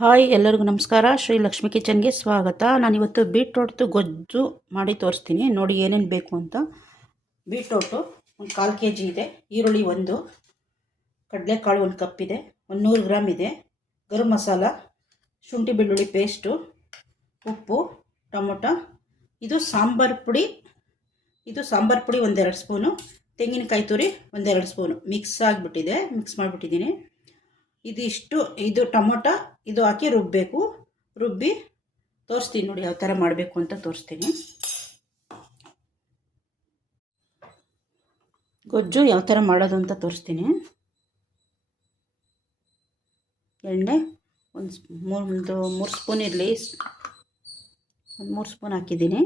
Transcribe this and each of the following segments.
Hi, ಎಲ್ಲರಿಗೂ ನಮಸ್ಕಾರ. ಶ್ರೀ ಲಕ್ಷ್ಮಿ ಕಿಚನ್ಗೆ ಸ್ವಾಗತ. ನಾನಿವತ್ತು ಬೀಟ್ರೋಟ್ದು ಗೊಜ್ಜು ಮಾಡಿ ತೋರಿಸ್ತೀನಿ. ನೋಡಿ ಏನೇನು ಬೇಕು ಅಂತ. ಬೀಟ್ರೋಟು ಒಂದು ಕಾಲು ಕೆ ಜಿ ಇದೆ. ಈರುಳ್ಳಿ ಒಂದು, ಕಡಲೆಕಾಳು ಒಂದು ಕಪ್ ಇದೆ, ಒಂದು ನೂರು ಗ್ರಾಮ್ ಇದೆ. ಗರಂ ಮಸಾಲ, ಶುಂಠಿ ಬೆಳ್ಳುಳ್ಳಿ ಪೇಸ್ಟು, ಉಪ್ಪು, ಟೊಮೊಟೊ. ಇದು ಸಾಂಬಾರು ಪುಡಿ. ಇದು ಸಾಂಬಾರು ಪುಡಿ ಒಂದೆರಡು ಸ್ಪೂನು. ತೆಂಗಿನಕಾಯಿ ತುರಿ ಒಂದೆರಡು ಸ್ಪೂನು. ಮಿಕ್ಸ್ ಆಗಿಬಿಟ್ಟಿದೆ. ಮಿಕ್ಸ್ ಮಾಡಿಬಿಟ್ಟಿದ್ದೀನಿ. ಇದಿಷ್ಟು, ಇದು ಟೊಮೊಟೊ, ಇದು ಹಾಕಿ ರುಬ್ಬಬೇಕು ರುಬ್ಬಿ ತೋರಿಸ್ತೀನಿ ನೋಡಿ ಯಾವ ಥರ ಮಾಡಬೇಕು ಅಂತ ತೋರಿಸ್ತೀನಿ. ಗೊಜ್ಜು ಯಾವ ಥರ ಮಾಡೋದು ಅಂತ ತೋರಿಸ್ತೀನಿ. ಎಣ್ಣೆ, ಒಂದು ಮೂರು ಒಂದು ಮೂರು ಸ್ಪೂನ್ ಇರಲಿ. ಒಂದು ಮೂರು ಸ್ಪೂನ್ ಹಾಕಿದ್ದೀನಿ.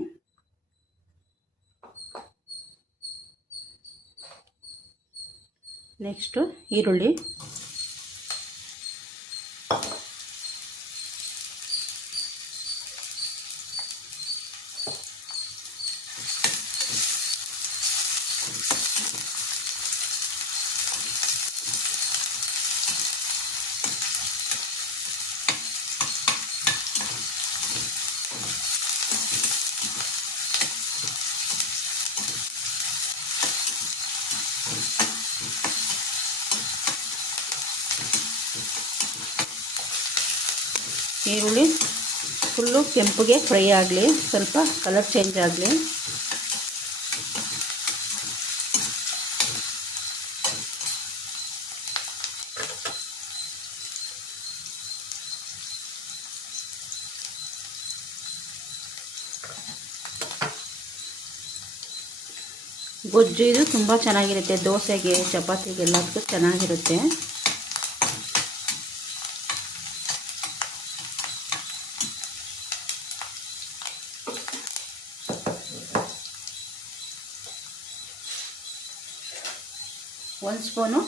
ನೆಕ್ಸ್ಟು ಈರುಳ್ಳಿ. ಈರುಳ್ಳಿ ಫುಲ್ಲು ಕೆಂಪುಗೆ ಫ್ರೈ ಆಗಲಿ, ಸ್ವಲ್ಪ ಕಲರ್ ಚೇಂಜ್ ಆಗಲಿ. ಗೊಜ್ಜು ಇದು ತುಂಬ ಚೆನ್ನಾಗಿರುತ್ತೆ, ದೋಸೆಗೆ, ಚಪಾತಿಗೆ ಎಲ್ಲದಕ್ಕೂ ಚೆನ್ನಾಗಿರುತ್ತೆ. ಒಂದು ಸ್ಪೂನು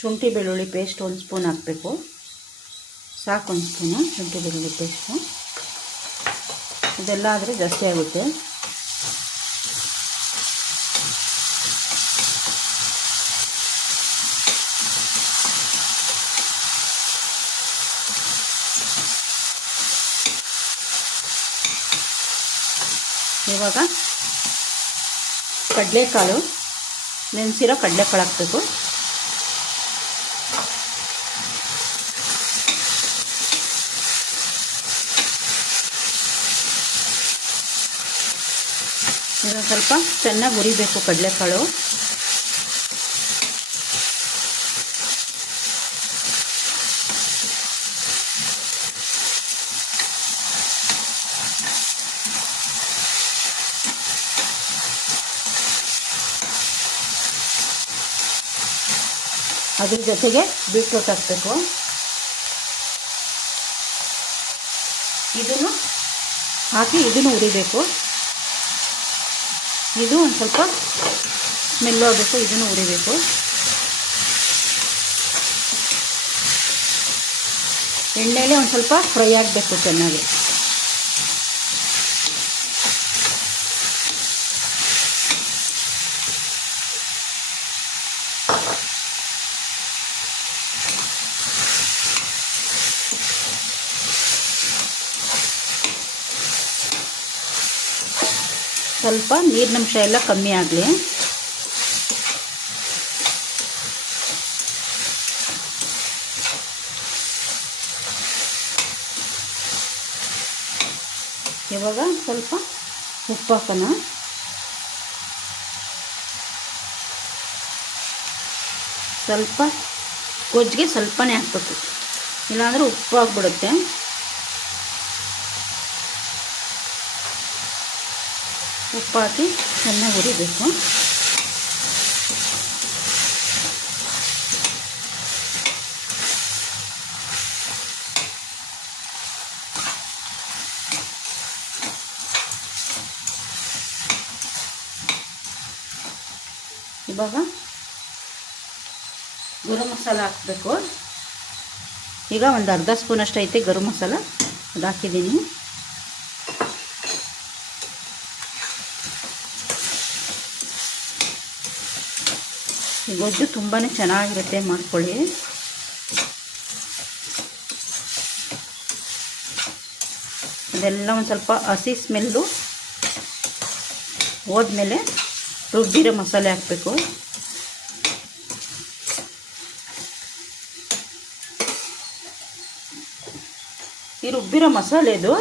ಶುಂಠಿ ಬೆಳ್ಳುಳ್ಳಿ ಪೇಸ್ಟ್ ಒಂದು ಸ್ಪೂನ್ ಹಾಕಬೇಕು. ಸಾಕು ಒಂದು ಸ್ಪೂನು ಶುಂಠಿ ಬೆಳ್ಳುಳ್ಳಿ ಪೇಸ್ಟು ಇದೆಲ್ಲ ಆದರೆ ಜಾಸ್ತಿ ಆಗುತ್ತೆ. ಇವಾಗ ಕಡಲೆಕಾಳು. ನೆನೆಸಿರೋ ಕಡಲೆಕಾಳು ಹಾಕಬೇಕು. ಇದನ್ನು ಸ್ವಲ್ಪ ಚೆನ್ನಾಗಿ ಹುರಿಬೇಕು ಕಡಲೆಕಾಳು ಅದ್ರ ಜೊತೆಗೆ ಬೀಟ್ರೂಟ್ ಹಾಕಬೇಕು. ಇದನ್ನು ಹಾಕಿ ಇದನ್ನು ಉರಿಬೇಕು ಇದು ಒಂದು ಸ್ವಲ್ಪ ಸ್ಮೆಲ್ ಹೋಗಬೇಕು ಇದನ್ನು ಉರಿಬೇಕು ಎಣ್ಣೆಲೆ ಒಂದು ಸ್ವಲ್ಪ ಫ್ರೈ ಆಗಬೇಕು ಚೆನ್ನಾಗಿ. ಸ್ವಲ್ಪ ನೀರಿನಂಶ ಎಲ್ಲ ಕಮ್ಮಿ ಆಗಲಿ. ಇವಾಗ ಸ್ವಲ್ಪ ಉಪ್ಪು ಹಾಕೋಣ. ಸ್ವಲ್ಪ ಗೊಜ್ಜಿಗೆ ಸ್ವಲ್ಪನೇ ಹಾಕ್ಬೇಕು. ಇಲ್ಲಾಂದರೆ ಉಪ್ಪು ಆಗಿಬಿಡುತ್ತೆ. ಉಪ್ಪು ಚೆನ್ನಾಗಿ ಹುರಿಬೇಕು. ಇವಾಗ ಗರಂ ಮಸಾಲ ಹಾಕಬೇಕು. ಈಗ ಒಂದು ಅರ್ಧ ಸ್ಪೂನಷ್ಟು ಐತೆ ಗರಂ ಮಸಾಲ ಅದು ಹಾಕಿದ್ದೀನಿ. ಗೊಜ್ಜು ತುಂಬಾ ಚೆನ್ನಾಗಿರುತ್ತೆ ಮಾಡ್ಕೊಳ್ಳಿ. ಅದೆಲ್ಲ ಒಂದು ಸ್ವಲ್ಪ ಹಸಿ ಸ್ಮೆಲ್ಲು ಹೋದ್ಮೇಲೆ ರುಬ್ಬಿರೋ ಮಸಾಲೆ ಹಾಕಬೇಕು. ಈ ರುಬ್ಬಿರೋ ಮಸಾಲೆದು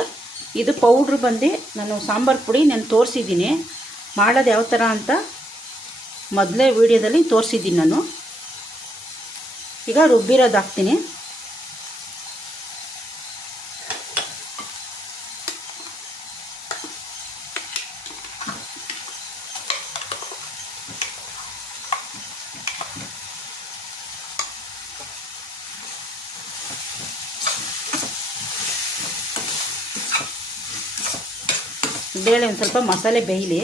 ಇದು ಪೌಡ್ರ್ ಬಂದು ನಾನು ಸಾಂಬಾರು ಪುಡಿ ನಾನು ತೋರಿಸಿದ್ದೀನಿ. ಮಾಡೋದು ಯಾವ ಥರ ಅಂತ ಮೊದಲೇ ವೀಡಿಯೋದಲ್ಲಿ ತೋರಿಸಿದ್ದೀನಿ ನಾನು. ಈಗ ರುಬ್ಬಿರೋದು ಹಾಕ್ತೀನಿ ಬೇಳೆ ಒಂದು ಸ್ವಲ್ಪ ಮಸಾಲೆ ಬೇಯಲಿ.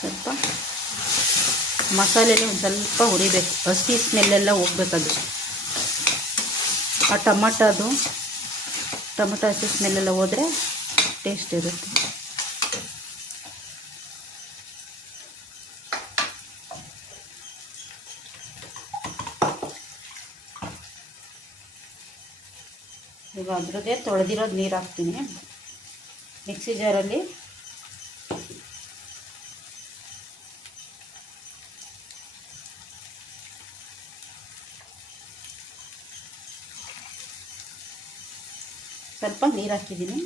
ಸ್ವಲ್ಪ ಮಸಾಲೆಲ್ಲ ಒಂದು ಸ್ವಲ್ಪ ಹುರಿಬೇಕು. ಹಸಿ ಸ್ಮೆಲ್ಲೆಲ್ಲ ಹೋಗ್ಬೇಕದು ಆ ಟೊಮಟೊ ಹಸಿ ಸ್ಮೆಲ್ಲೆಲ್ಲ ಹೋದರೆ ಟೇಸ್ಟ್ ಇರುತ್ತೆ. ಈಗ ಅದ್ರದ್ದೇ ತೊಳೆದಿರೋದು ನೀರು ಹಾಕ್ತೀನಿ. ಮಿಕ್ಸಿ ಜಾರಲ್ಲಿ. ಸ್ವಲ್ಪ ನೀರು ಹಾಕಿದ್ದೀನಿ.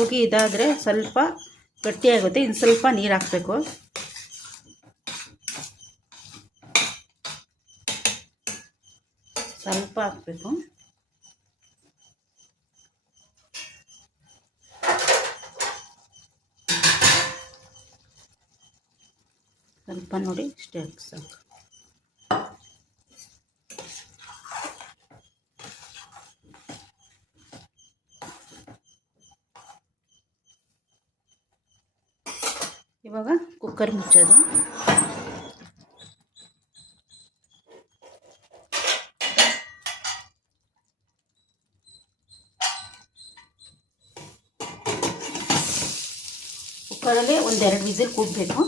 ಪುಗಿ ಇದಾದರೆ ಸ್ವಲ್ಪ ಗಟ್ಟಿಯಾಗುತ್ತೆ ಇನ್ನು ಸ್ವಲ್ಪ ನೀರು ಹಾಕಬೇಕು. ಸ್ವಲ್ಪ ಹಾಕಬೇಕು. ಸ್ವಲ್ಪ ನೋಡಿ ಇಷ್ಟೇ ಹಾಕಿ ಸಾಕು ಇವಾಗ ಕುಕ್ಕರ್ ಮುಚ್ಚೋದು. ಕುಕ್ಕರಲ್ಲಿ ಒಂದೆರಡು ವಿಸಿಲ್ ಕೂಡಬೇಕು.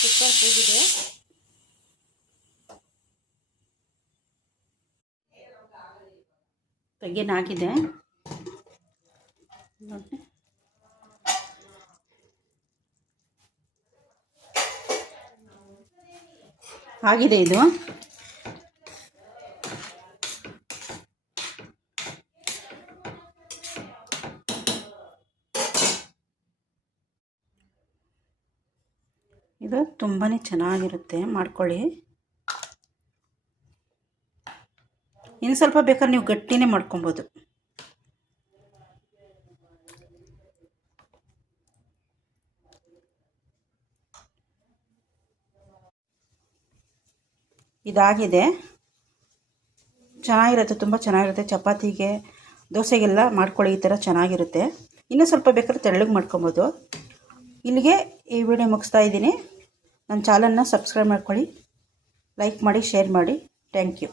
ಕುಕ್ಕರ್ ಕೂಗಿದೆ. ತೆಗೆನಾಗಿದೆ ನೋಡಿ ಆಗಿದೆ ಇದು. ಇದು ತುಂಬಾ ಚೆನ್ನಾಗಿರುತ್ತೆ. ಮಾಡ್ಕೊಳ್ಳಿ. ಇನ್ನು ಸ್ವಲ್ಪ ಬೇಕಾದ್ರೆ ನೀವು ಗಟ್ಟಿನೇ ಮಾಡ್ಕೊಬೋದು. ಇದಾಗಿದೆ. ಚೆನ್ನಾಗಿರುತ್ತೆ, ತುಂಬ ಚೆನ್ನಾಗಿರುತ್ತೆ. ಚಪಾತಿಗೆ, ದೋಸೆಗೆಲ್ಲ ಮಾಡ್ಕೊಳ್ಳಿ, ಈ ಥರ ಚೆನ್ನಾಗಿರುತ್ತೆ. ಇನ್ನೂ ಸ್ವಲ್ಪ ಬೇಕಾದ್ರೆ ತೆಳ್ಳಗೆ ಮಾಡ್ಕೊಬೋದು. ಇಲ್ಲಿಗೆ ಈ ವಿಡಿಯೋ ಮುಗಿಸ್ತಾ ಇದ್ದೀನಿ. ನನ್ನ ಚಾನಲ್ನ ಸಬ್ಸ್ಕ್ರೈಬ್ ಮಾಡ್ಕೊಳ್ಳಿ, ಲೈಕ್ ಮಾಡಿ, ಶೇರ್ ಮಾಡಿ. Thank you.